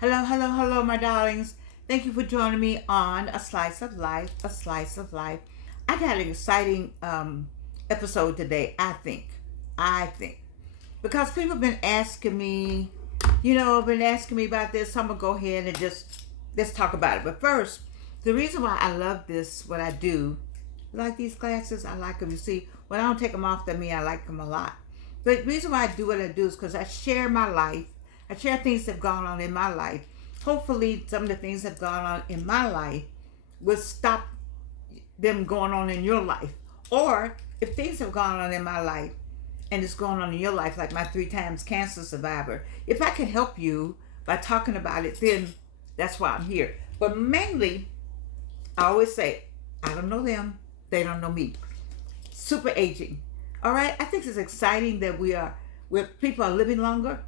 Hello, hello, hello, my darlings. Thank you for joining me on A Slice of Life, A Slice of Life. I got an exciting episode today, I think. Because people have been asking me, been asking me about this, so I'm going to go ahead and just, let's talk about it. But first, the reason why I love this, what I do, like these glasses, I like them. You see, when I don't take them off, that means I like them a lot. But the reason why I do what I do is because I share my life. I share things that have gone on in my life. Hopefully, some of the things that have gone on in my life will stop them going on in your life. Or if things have gone on in my life and it's going on in your life, like my 3 times cancer survivor, if I can help you by talking about it, then that's why I'm here. But mainly, I always say, I don't know them, they don't know me. Super aging. All right, I think it's exciting that where people are living longer,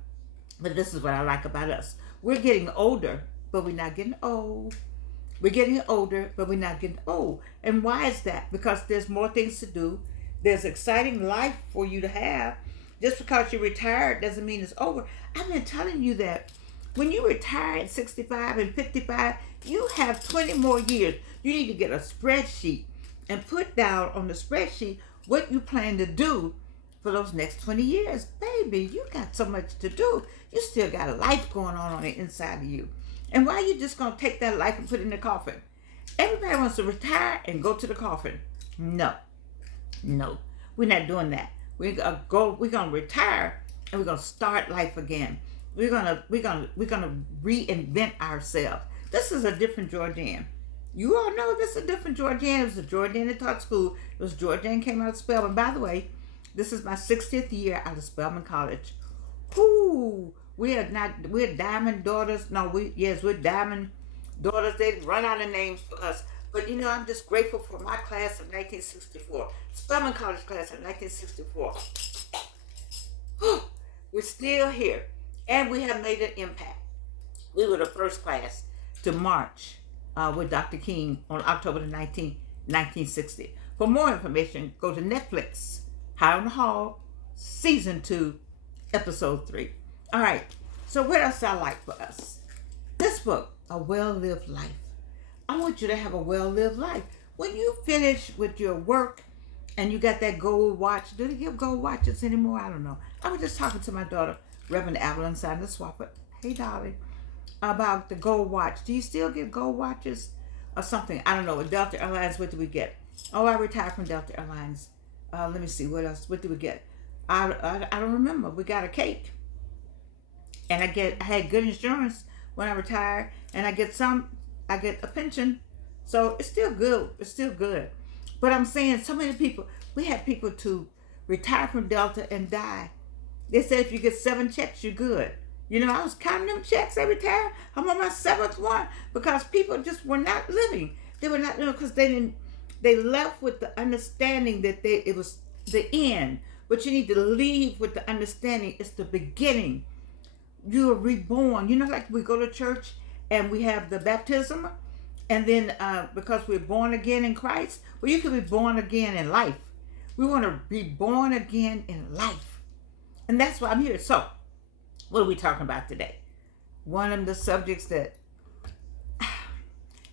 but this is what I like about us. We're getting older, but we're not getting old. We're getting older, but we're not getting old. And why is that? Because there's more things to do. There's exciting life for you to have. Just because you're retired doesn't mean it's over. I've been telling you that when you retire at 65 and 55, you have 20 more years. You need to get a spreadsheet and put down on the spreadsheet what you plan to do for those next 20 years. Baby, you got so much to do. You still got a life going on the inside of you. And why are you just going to take that life and put it in the coffin? Everybody wants to retire and go to the coffin. No, no, we're not doing that. We're gonna retire and we're gonna start life again. We're gonna reinvent ourselves. This is a different Georgian. You all know this is a different Georgian. It was a Georgian that taught school. It was Georgian came out of Spelman. By the way, this is my 60th year out of Spelman College. Whoo! We're diamond daughters. No, we're diamond daughters. They run out of names for us. But I'm just grateful for my class of 1964. Spelman College class of 1964. We're still here. And we have made an impact. We were the first class to march with Dr. King on October the 19th, 1960. For more information, go to Netflix, High on the Hall, Season 2, Episode 3. All right, so what else I like for us? This book, A Well-Lived Life. I want you to have a well-lived life. When you finish with your work and you got that gold watch, do they give gold watches anymore? I don't know. I was just talking to my daughter, Reverend Evelyn Sanders Swapper. Hey, darling, about the gold watch. Do you still get gold watches or something? I don't know. With Delta Airlines, what do we get? Oh, I retired from Delta Airlines. Let me see. What else? What do we get? I don't remember. We got a cake. And I had good insurance when I retired. And I get a pension. So it's still good. It's still good. But I'm saying so many people, we had people to retire from Delta and die. They said if you get 7 checks, you're good. I was counting them checks every time. I'm on my 7th one because people just were not living. They were not living because they left with the understanding that it was the end. But you need to leave with the understanding it's the beginning. You are reborn. Like we go to church and we have the baptism. And then because we're born again in Christ, well, you can be born again in life. We want to be born again in life. And that's why I'm here. So, what are we talking about today? One of the subjects that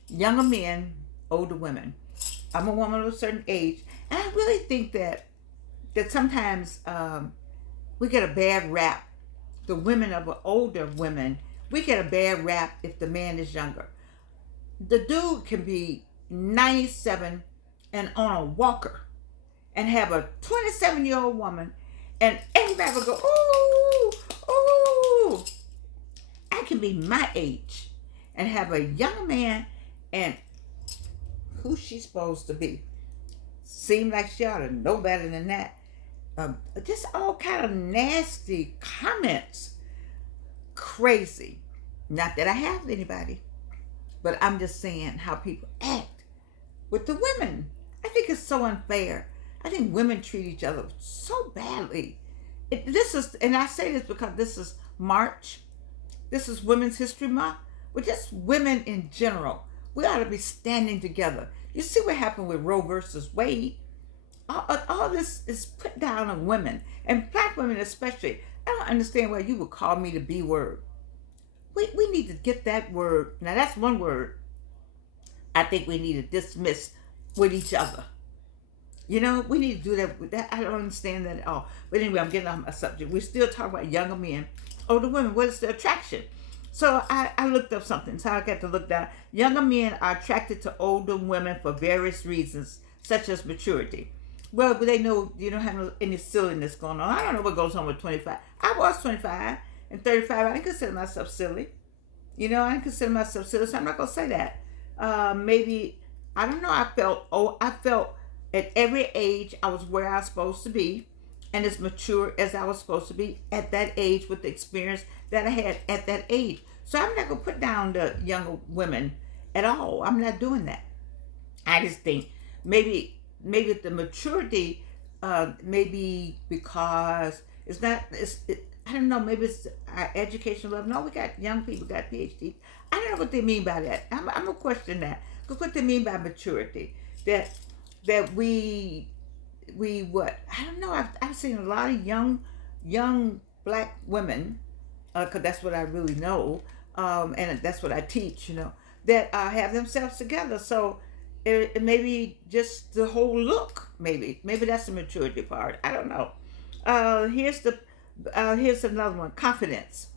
younger men, older women. I'm a woman of a certain age, and I really think that sometimes we get a bad rap. The women of older women, we get a bad rap if the man is younger. The dude can be 97 and on a walker and have a 27-year-old woman, and everybody will go, ooh, ooh. I can be my age and have a young man, and who's she supposed to be? Seem like she ought to know better than that. Just all kind of nasty comments. Crazy. Not that I have anybody, but I'm just saying how people act with the women. I think it's so unfair. I think women treat each other so badly. And I say this because this is March. This is Women's History Month. But just women in general. We ought to be standing together. You see what happened with Roe versus Wade? All this is put down on women, and black women especially. I don't understand why you would call me the B word. We need to get that word. Now that's one word I think we need to dismiss with each other. You know, we need to do that with that. I don't understand that at all. But anyway, I'm getting off my subject. We're still talking about younger men, older women. What is the attraction? So I looked up something. So I got to look down. Younger men are attracted to older women for various reasons, such as maturity. Well, they know you don't have any silliness going on. I don't know what goes on with 25. I was 25 and 35. I didn't consider myself silly. You know, I didn't consider myself silly, so I'm not going to say that. Maybe, I don't know, I felt at every age I was where I was supposed to be and as mature as I was supposed to be at that age with the experience that I had at that age. So I'm not going to put down the younger women at all. I'm not doing that. I just think maybe the maturity, maybe because I don't know, maybe it's our education level. No, we got young people got PhD. I don't know what they mean by that. I'm going to question that. Because what they mean by maturity. That we what? I don't know. I've seen a lot of young black women, because that's what I really know, and that's what I teach, you know, that have themselves together. So it maybe just the whole look, maybe that's the maturity part. I don't know. Here's another one: confidence.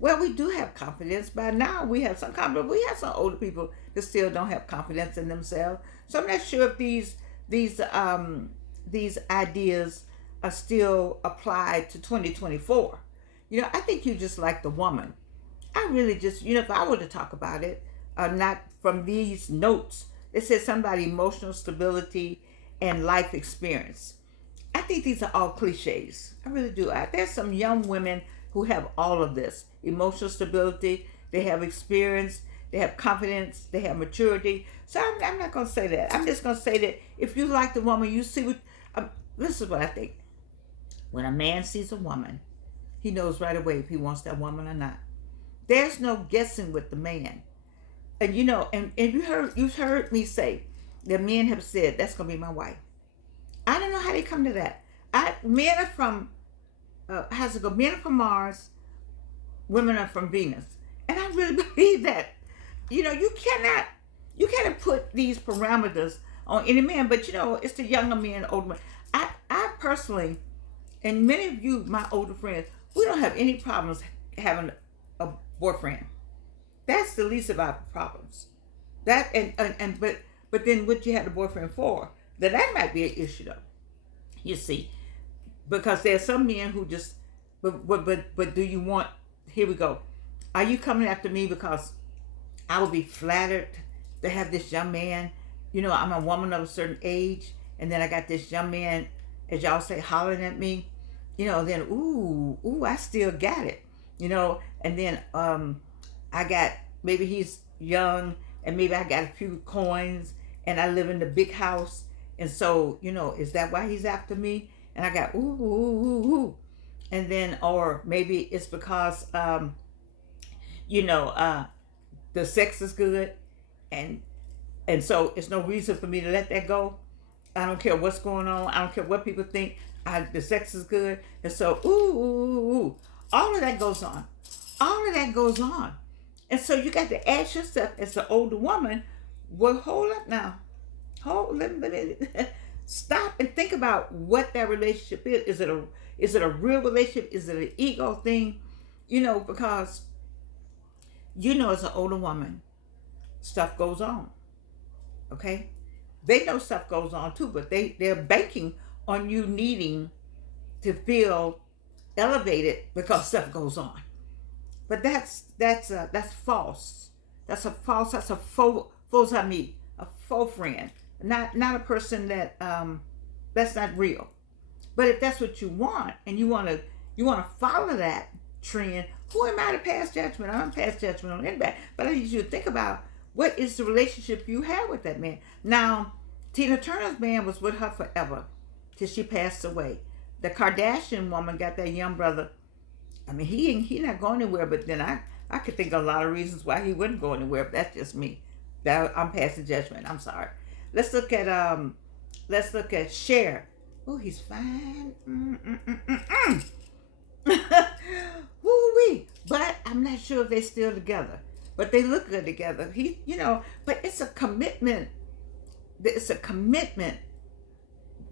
Well, we do have confidence. By now, we have some confidence. We have some older people that still don't have confidence in themselves. So I'm not sure if these ideas are still applied to 2024. You know, I think you just like the woman. I really just, you know, if I were to talk about it, not from these notes, it says something about emotional stability and life experience. I think these are all cliches. I really do. There's some young women who have all of this: emotional stability, they have experience, they have confidence, they have maturity. So I'm not going to say that. I'm just going to say that if you like the woman, you see what, this is what I think. When a man sees a woman, he knows right away if he wants that woman or not. There's no guessing with the man. And you know, and you've heard me say that men have said, that's going to be my wife. I don't know how they come to that. Men are from, how's it go? Men are from Mars, women are from Venus. And I really believe that. You know, you cannot put these parameters on any man, but you know, it's the younger men, older men. I personally, and many of you, my older friends, we don't have any problems having a boyfriend. That's the least of our problems. That but then what you have the boyfriend for? That might be an issue though. You see, because there's some men who just, but do you want? Here we go. Are you coming after me because I would be flattered to have this young man? You know, I'm a woman of a certain age, and then I got this young man, as y'all say, hollering at me. You know, then ooh, I still got it. You know, and then I got, maybe he's young, and maybe I got a few coins, and I live in the big house, and so, you know, is that why he's after me? And I got ooh, and then, or maybe it's because you know, the sex is good, and so it's no reason for me to let that go. I don't care what's going on. I don't care what people think. The sex is good, and so ooh, all of that goes on. All of that goes on, and so you got to ask yourself, as an older woman, well, hold up now, let me stop and think about what that relationship is. Is it a real relationship? Is it an ego thing? You know, because you know, as an older woman, stuff goes on. Okay? They know stuff goes on too, but they're banking on you needing to feel elevated because stuff goes on. But that's false. That's a faux ami, a faux friend. Not a person that that's not real. But if that's what you want, and you want to follow that trend, who am I to pass judgment? I don't pass judgment on anybody, but I need you to think about, what is the relationship you have with that man. Now, Tina Turner's man was with her forever till she passed away. The Kardashian woman got that young brother. I mean, he not going anywhere, but then I could think of a lot of reasons why he wouldn't go anywhere, but that's just me. I'm passing judgment. I'm sorry. Let's look at Cher. Oh, he's fine. Woo-wee. But I'm not sure if they're still together. But they look good together. But it's a commitment. It's a commitment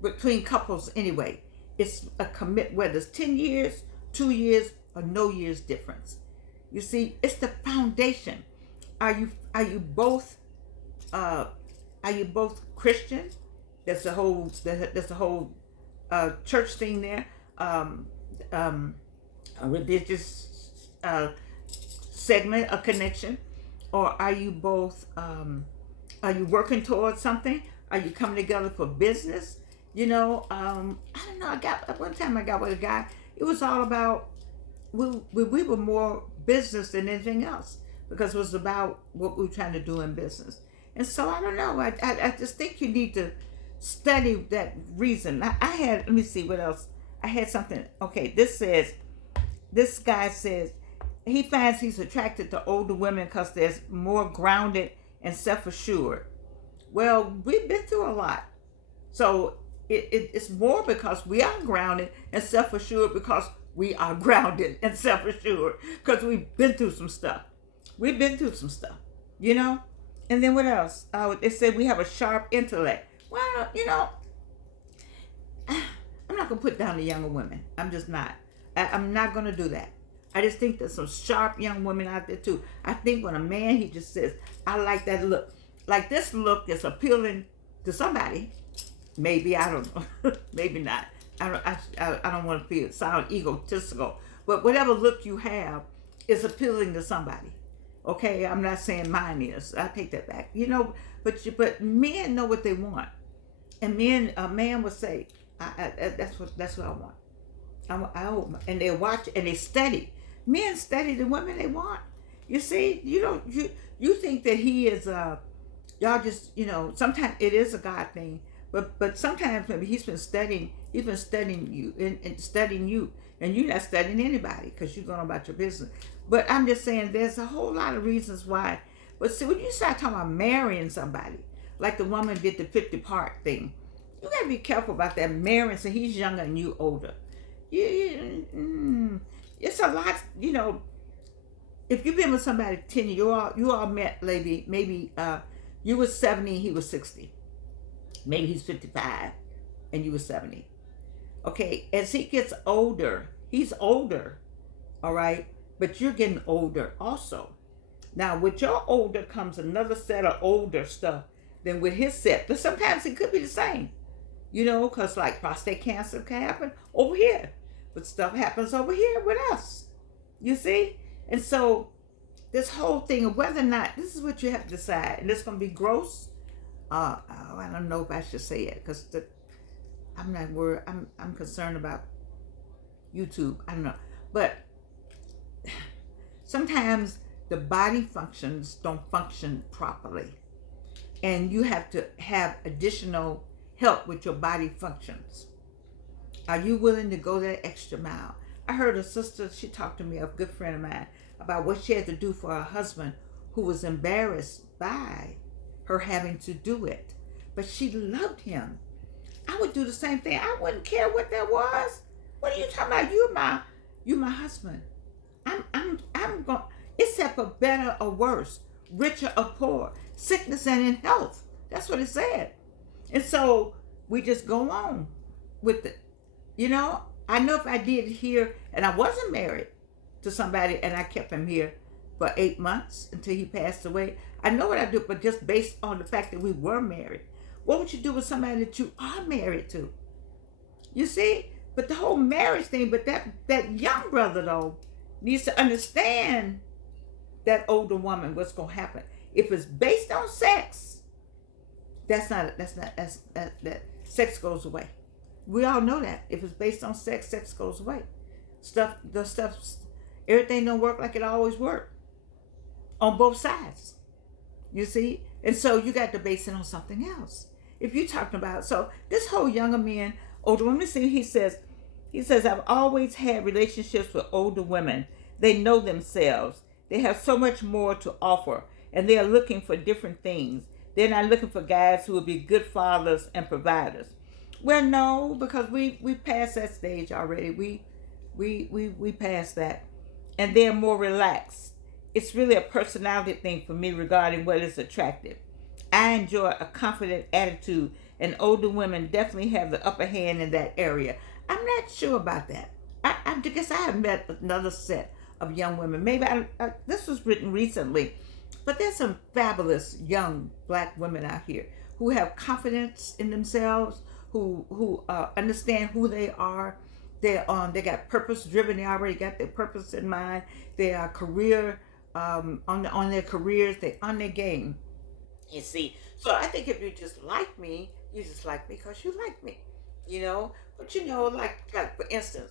between couples anyway. It's a commit, whether it's 10 years, 2 years, or no years difference. You see, it's the foundation. Are you both Christian? That's the whole church thing there. A religious segment, a connection, or are you both? Are you working towards something? Are you coming together for business? I don't know. One time I got with a guy. It was all about we were more business than anything else because it was about what we were trying to do in business. And so I don't know. I just think you need to study that reason. I had, let me see what else. I had something. Okay, this guy says he finds he's attracted to older women because they're more grounded and self-assured. Well, we've been through a lot. So it's more because we are grounded and self-assured because we are grounded and self-assured because we've been through some stuff. We've been through some stuff, And then what else? They said we have a sharp intellect. Well, I'm not going to put down the younger women. I'm just not. I'm not going to do that. I just think there's some sharp young women out there too. I think when a man, he just says, I like that look. Like this look is appealing to somebody. Maybe, I don't know. Maybe not. I don't want to sound egotistical. But whatever look you have is appealing to somebody. Okay, I'm not saying mine is. I take that back. But men know what they want. And a man would say, that's what I want. I hope. And they watch and they study. Men study the women they want. You see, you think that he is y'all just sometimes it is a God thing, but sometimes maybe he's been studying you and studying you, and you're not studying anybody because you're going about your business. But I'm just saying there's a whole lot of reasons why. But see, when you start talking about marrying somebody, like the woman did the 50 part thing, you got to be careful about that marrying. So he's younger and you older. It's a lot, if you've been with somebody 10 years, you all met, lady, maybe you was 70, he was 60. Maybe he's 55 and you was 70. Okay, as he gets older, he's older, all right? But you're getting older also. Now, with your older comes another set of older stuff than with his set. But sometimes it could be the same, because like prostate cancer can happen over here. But stuff happens over here with us. You see? And so this whole thing of whether or not, this is what you have to decide. And it's going to be gross. I don't know if I should say it because I'm not worried. I'm concerned about YouTube. I don't know. But sometimes the body functions don't function properly. And you have to have additional help with your body functions. Are you willing to go that extra mile? I heard a sister, she talked to me, a good friend of mine, about what she had to do for her husband who was embarrassed by her having to do it. But she loved him. I would do the same thing. I wouldn't care what that was. What are you talking about? You my husband. I'm going, except for better or worse, richer or poor, sickness and in health. That's what it said. And so we just go on with it. I know if I did it here and I wasn't married to somebody and I kept him here for 8 months until he passed away, I know what I do, but just based on the fact that we were married. What would you do with somebody that you are married to? You see? But the whole marriage thing, but that young brother though needs to understand that older woman, what's going to happen. If it's based on sex, that sex goes away. We all know that. If it's based on sex, sex goes away. Everything don't work like it always worked. On both sides. You see? And so you got to base it on something else. If you're talking about, so this whole younger men, older women, see, he says, I've always had relationships with older women. They know themselves. They have so much more to offer. And they are looking for different things. They're not looking for guys who will be good fathers and providers. Well, no, because we passed that stage already. We passed that. and they're more relaxed. It's really a personality thing for me regarding what is attractive. I enjoy a confident attitude, and older women definitely have the upper hand in that area. I'm not sure about that. I guess I have met another set of young women. Maybe this was written recently, but there's some fabulous young black women out here who have confidence in themselves, who understand who they are. They got purpose driven. They already got their purpose in mind. They are career on their careers. They on their game. You see, so I think if you just like me, you just like me because you like me, you know. But like for instance,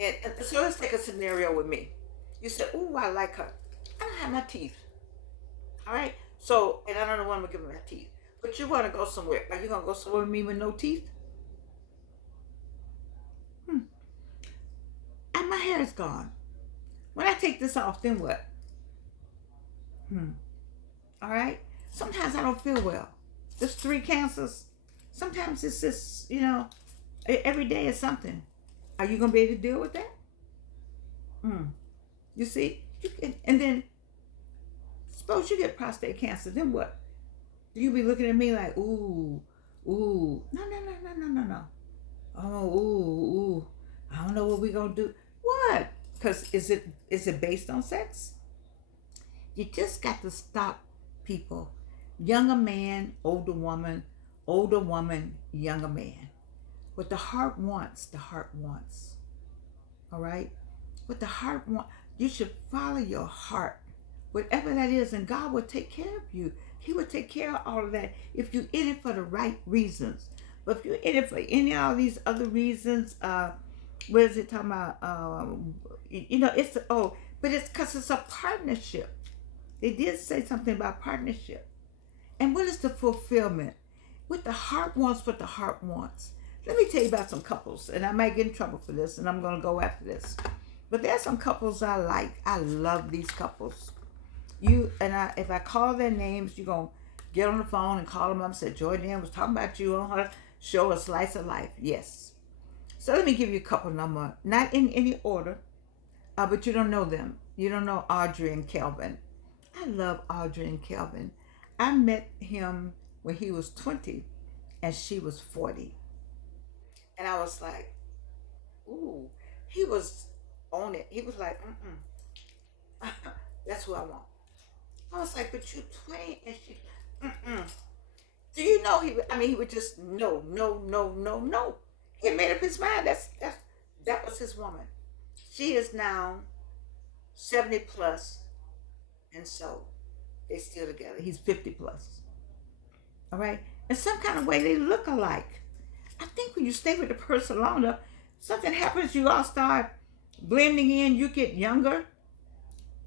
and so let's take a scenario with me. You said, "Ooh, I like her. I don't have my teeth. All right. So, and I don't know when I'm gonna give her my teeth. But you want to go somewhere? Are you gonna go somewhere with me with no teeth? Hmm. And my hair is gone. When I take this off, then what? Hmm. All right. Sometimes I don't feel well. There's 3 cancers. Sometimes it's just, every day is something. Are you gonna be able to deal with that? Hmm. You see, and then suppose you get prostate cancer. Then what? Do you be looking at me like, ooh, ooh? No, no, no, no, no, no, no. Oh, ooh, ooh. I don't know what we gonna do. What? Because is it based on sex? You just got to stop people. Younger man, older woman, younger man. What the heart wants, the heart wants. All right? What the heart wants, you should follow your heart. Whatever that is, and God will take care of you. He will take care of all of that if you're in it for the right reasons. But if you're in it for any of all these other reasons, what is it talking about? But it's because it's a partnership. They did say something about partnership. And what is the fulfillment? What the heart wants, what the heart wants. Let me tell you about some couples, and I might get in trouble for this, and I'm going to go after this. But there are some couples I like. I love these couples. If I call their names, you're going to get on the phone and call them up and say, Jordan was talking about you on her show, A Slice of Life. Yes. So let me give you a couple number, not in any order, but you don't know them. You don't know Audrey and Kelvin. I love Audrey and Kelvin. I met him when he was 20 and she was 40. And I was like, ooh, he was on it. He was like, that's who I want. I was like, but you 20 and she, mm-mm. Do you know he would just, no, no, no, no, no. He had made up his mind. That was his woman. She is now 70 plus, and so they still together. He's 50 plus. All right? In some kind of way, they look alike. I think when you stay with the person long enough, something happens, you all start blending in, you get younger.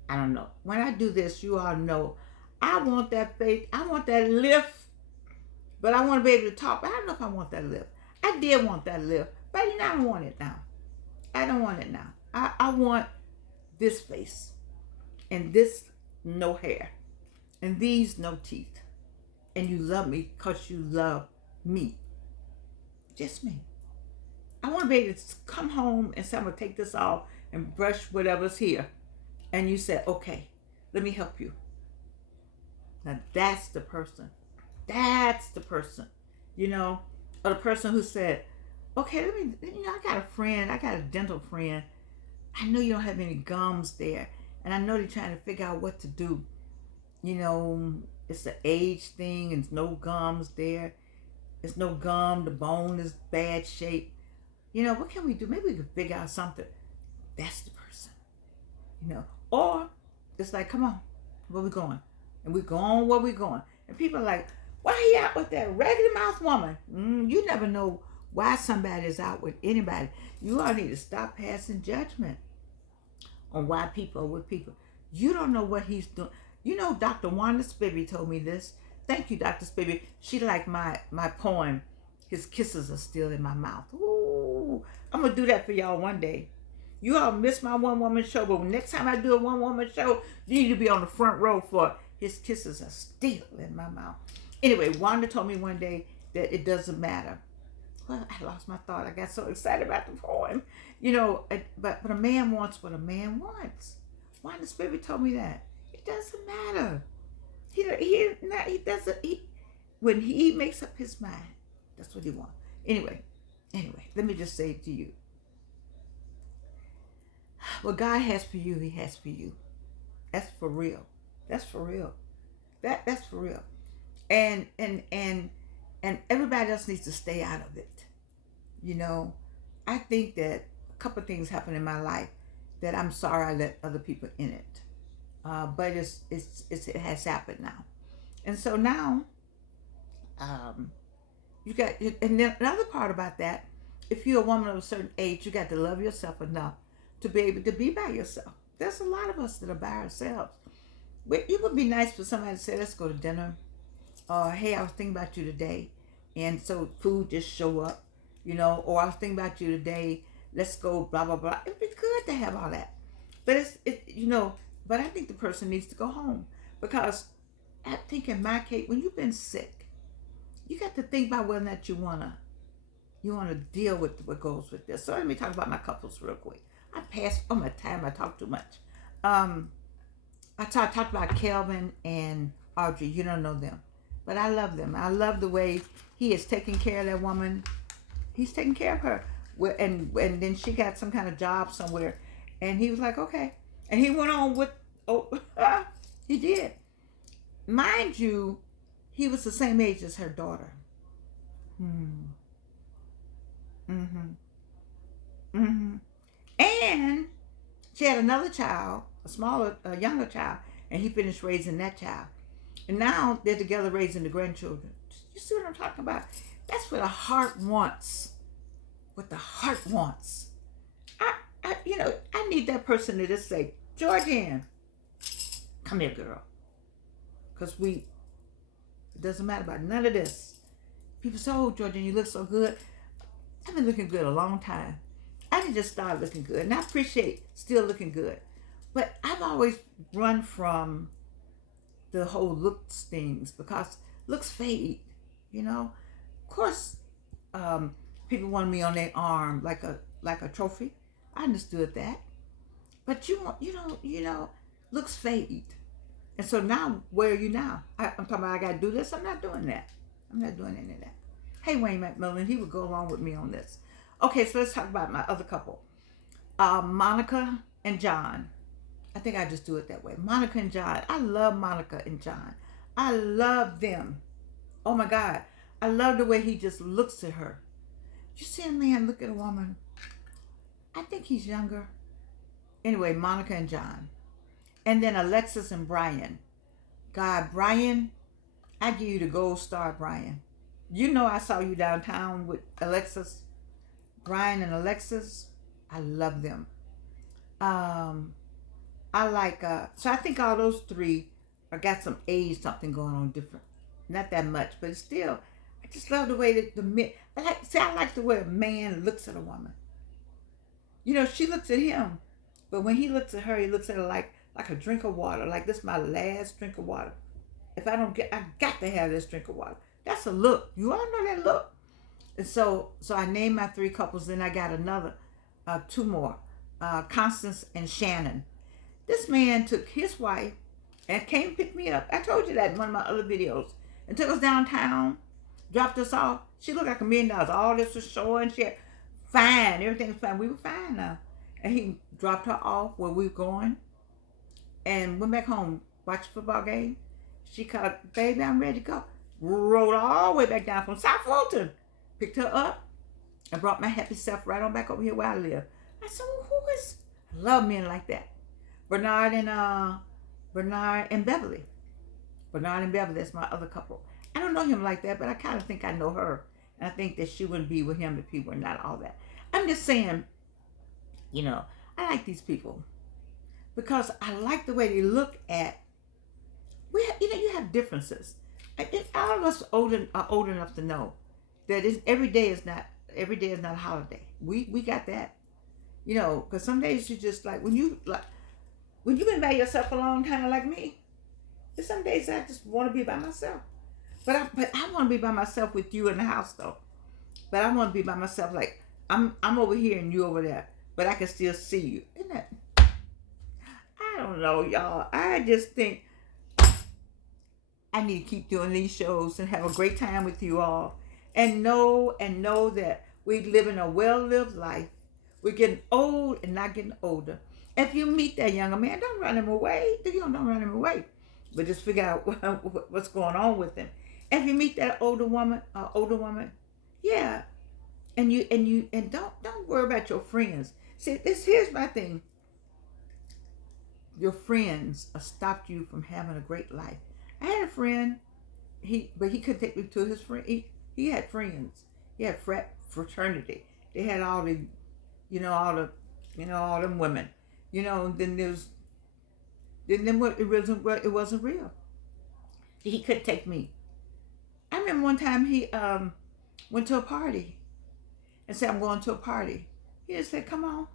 I don't know. When I do this, you all know I want that faith, I want that lift, but I want to be able to talk. But I don't know if I want that lift. I did want that lift, but I don't want it now. I don't want it now. I want this face, and this no hair, and these no teeth. And you love me because you love me. Just me. I want to be able to come home and say, I'm going to take this off and brush whatever's here. And you said, okay, let me help you. Now that's the person. That's the person. Or the person who said, okay, I got a friend, I got a dental friend. I know you don't have any gums there. And I know they're trying to figure out what to do. It's an age thing and there's no gums there. There's no gum, the bone is bad shape. What can we do? Maybe we can figure out something. That's the person. Or it's like, come on, where we going? And we're going where we're going. And people are like, why he out with that regular mouth woman? You never know why somebody is out with anybody. You all need to stop passing judgment on why people are with people. You don't know what he's doing. Dr. Wanda Spivey told me this. Thank you, Dr. Spivey. She liked my poem, His Kisses Are Still in My Mouth. Ooh, I'm going to do that for y'all one day. You all missed my one-woman show, but next time I do a one-woman show, you need to be on the front row for His Kisses Are Still in My Mouth. Anyway, Wanda told me one day that it doesn't matter. Well, I lost my thought. I got so excited about the poem. But a man wants what a man wants. Why the Spirit told me that? It doesn't matter. He doesn't. When he makes up his mind, that's what he wants. Anyway, let me just say to you, what God has for you, He has for you. That's for real. That's for real. That's for real. And everybody else needs to stay out of it. I think that a couple of things happened in my life that I'm sorry I let other people in it. But it has happened now, and so now, you got. And then another part about that, if you're a woman of a certain age, you got to love yourself enough to be able to be by yourself. There's a lot of us that are by ourselves. But it would be nice for somebody to say, "Let's go to dinner," or "Hey, I was thinking about you today," and so food just show up, or "I was thinking about you today. Let's go." Blah blah blah. It'd be good to have all that, but But I think the person needs to go home, because I think in my case, when you've been sick, you got to think about whether or not you wanna deal with what goes with this. So let me talk about my couples real quick. I passed on my time. I talk too much. I talked about Kelvin and Audrey. You don't know them, but I love them. I love the way he is taking care of that woman. He's taking care of her. And then she got some kind of job somewhere, and he was like, okay. And he went on with, he did. Mind you, he was the same age as her daughter. And she had another child, a younger child, and he finished raising that child. And now they're together raising the grandchildren. You see what I'm talking about? That's what a heart wants. What the heart wants. I need that person to just say, "Georgianne, come here, girl." Because it doesn't matter about none of this. People say, "Oh, Georgianne, you look so good." I've been looking good a long time. I didn't just start looking good, and I appreciate still looking good. But I've always run from the whole looks things, because looks fade, Of course, people wanted me on their arm like a trophy. I understood that. But looks fade. And so now, where are you now? I'm talking about I got to do this. I'm not doing that. I'm not doing any of that. Hey, Wayne McMillan, he would go along with me on this. Okay, so let's talk about my other couple. Monica and John. I think I just do it that way. Monica and John. I love Monica and John. I love them. Oh my God. I love the way he just looks at her. You see a man look at a woman? I think he's younger. Anyway, Monica and John. And then Alexis and Brian. God, Brian, I give you the gold star, Brian. I saw you downtown with Alexis. Brian and Alexis, I love them. So I think all those three are got some age, something going on different. Not that much, but it's still, I just love the way that the men, I like the way a man looks at a woman. She looks at him, but when he looks at her, he looks at her like a drink of water. Like, this is my last drink of water. If I don't I got to have this drink of water. That's a look. You all know that look. And so I named my three couples. Then I got another, two more, Constance and Shannon. This man took his wife and came pick me up. I told you that in one of my other videos. And took us downtown, dropped us off. She looked like $1 million. All this was showing. She had fine. Everything was fine. We were fine now. And he dropped her off where we were going and went back home, watched the football game. She called, "Baby, I'm ready to go." Rode all the way back down from South Fulton. Picked her up and brought my happy self right on back over here where I live. I said, "Well, who is?" I love men like that. Bernard and Beverly. Bernard and Beverly, that's my other couple. I don't know him like that, but I kind of think I know her. And I think that she wouldn't be with him if he were not all that. I'm just saying, I like these people because I like the way they look at. You have differences. All of us are old enough to know that every day is not a holiday. We got that, because some days you just when you've been by yourself a long time like me. There's some days I just want to be by myself, but I want to be by myself with you in the house though. But I want to be by myself, like I'm over here and you over there. but I can still see you. Isn't that? I don't know, y'all. I just think I need to keep doing these shows and have a great time with you all, and know that we live in a well-lived life. We're getting old and not getting older. If you meet that younger man, don't run him away. Don't run him away, but just figure out what's going on with him. If you meet that older woman, yeah, and don't worry about your friends. See, here's my thing. Your friends stopped you from having a great life. I had a friend, but he couldn't take me to his friend. He had friends. He had fraternity. They had all the, all them women. Then it wasn't real. He couldn't take me. I remember one time he went to a party and said, "I'm going to a party." He just said, "Come on,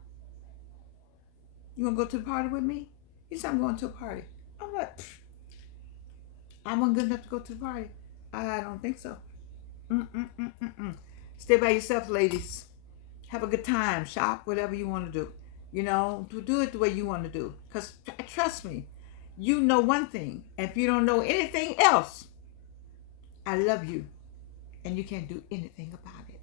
you want to go to the party with me?" He said, "I'm going to a party." I'm like, I wasn't good enough to go to the party. I don't think so. Mm-mm-mm-mm-mm. Stay by yourself, ladies. Have a good time. Shop, whatever you want to do. Do it the way you want to do. Because trust me, you know one thing. And if you don't know anything else, I love you. And you can't do anything about it.